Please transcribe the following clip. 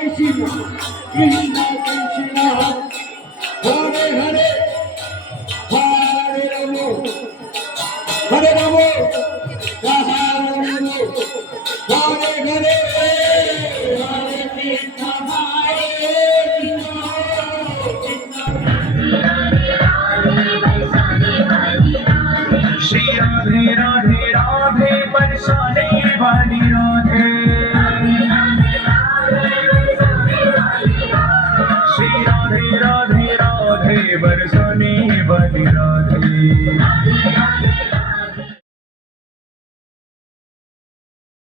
হরে কৃষ্ণ কৃষ্ণ কৃষ্ণ হরে হরে হরে রাম হরে রাম রাম রাম হরে হরে হরে কৃষ্ণ হরে কৃষ্ণ কৃষ্ণ राधे राधे राधे बरसाने बनी राधे।